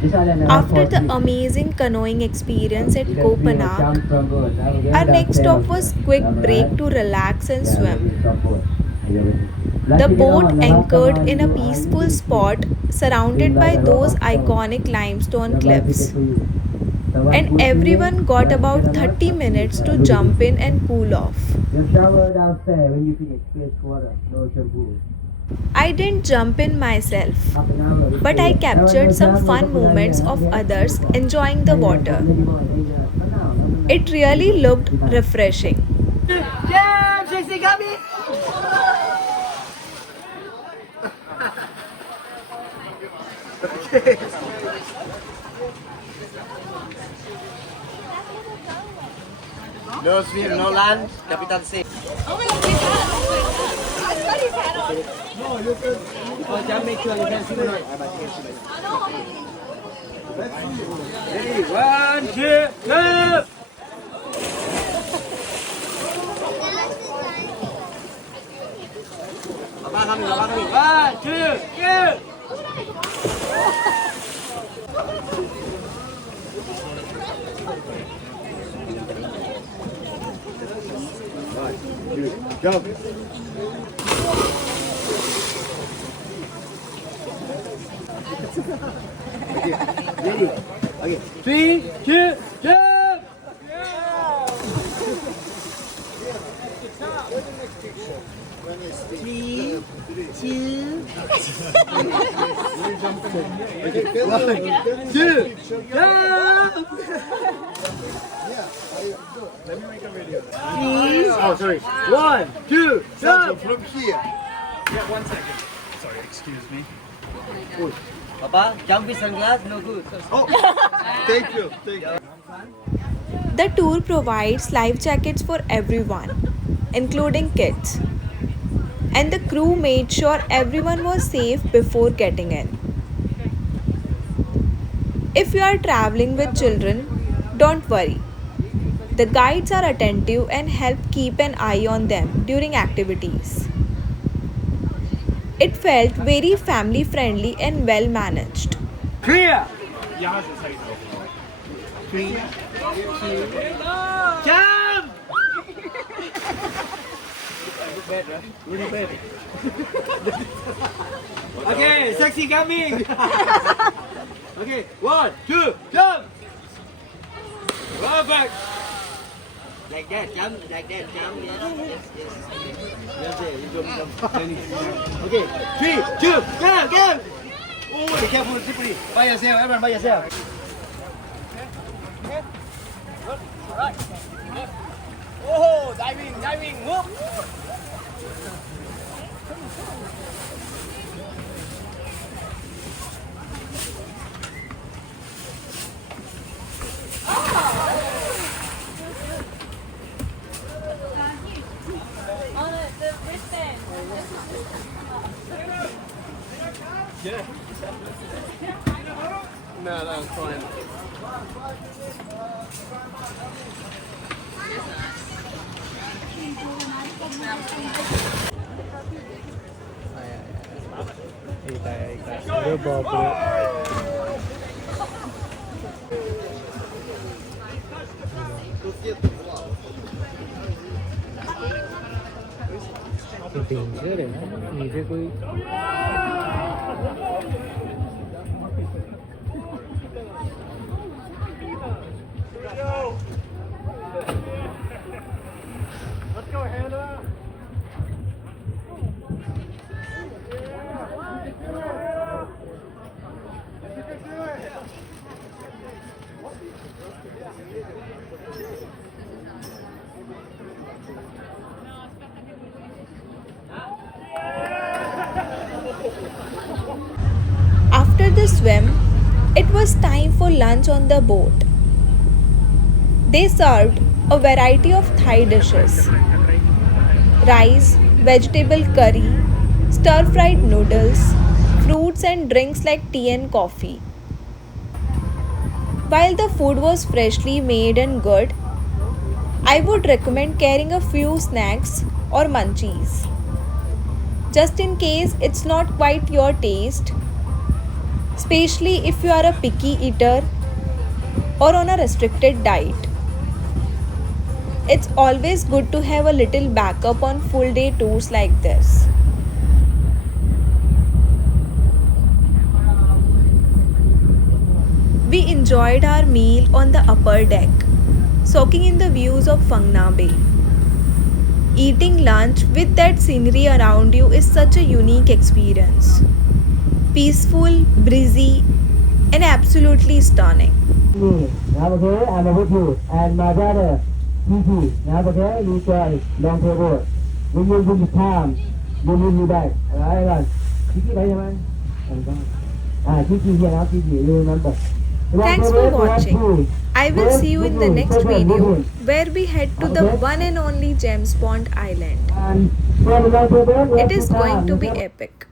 After the amazing canoeing experience at Koh Panak, our next stop was quick break to relax and swim. The boat anchored in a peaceful spot surrounded by those iconic limestone cliffs, and everyone got about 30 minutes to jump in and cool off. I didn't jump in myself, but I captured some fun moments of others enjoying the water. It really looked refreshing. Yeah, Sexy Gummy! No swim, no land, Capitan safe. Oh, just make sure you can swim or not. Ready, one, two, go! Abang kami. One, two, go! Go. Okay, ready? Okay, 3, 2, jump! Three, two, one, two, jump! Let me make a video. Please. Oh, sorry. 1, 2, jump! From here. Yeah, 1 second. Sorry, excuse me. Papa, jump with sunglasses, no good. Oh, thank you. Thank you. The tour provides life jackets for everyone, including kids. And the crew made sure everyone was safe before getting in. If you are traveling with children, don't worry. The guides are attentive and help keep an eye on them during activities. It felt very family friendly and well managed. Clear! Yeah, that's how you go. 3, 2, jump! Really bad. Okay, sexy coming! Okay, 1, 2, jump! Perfect! Like that, jump, yes. Yes, you jump. Okay, 3, 2, go! Oh, be careful, slippery. By yourself, everyone by yourself. Oh, diving, whoop! Yeah. No, that was fine. Let's go, Hannah. After the swim, it was time for lunch on the boat. They served a variety of Thai dishes: rice, vegetable curry, stir fried noodles, fruits, and drinks like tea and coffee. While the food was freshly made and good, I would recommend carrying a few snacks or munchies. Just in case it's not quite your taste, especially if you are a picky eater or on a restricted diet. It's always good to have a little backup on full day tours like this. We enjoyed our meal on the upper deck, soaking in the views of Phang Nga Bay. Eating lunch with that scenery around you is such a unique experience. Peaceful, breezy, and absolutely stunning. Me, now okay, I'm with you. And my brother, Kiki, now okay, we try long tour boat. When you visit time, you need me back. Alright, everyone. Kiki, bye, man. Kiki here now, Kiki, you remember. Thanks for watching. I will see you in the next video where we head to the one and only James Bond Island. And for the long tour boat, It is going to be epic.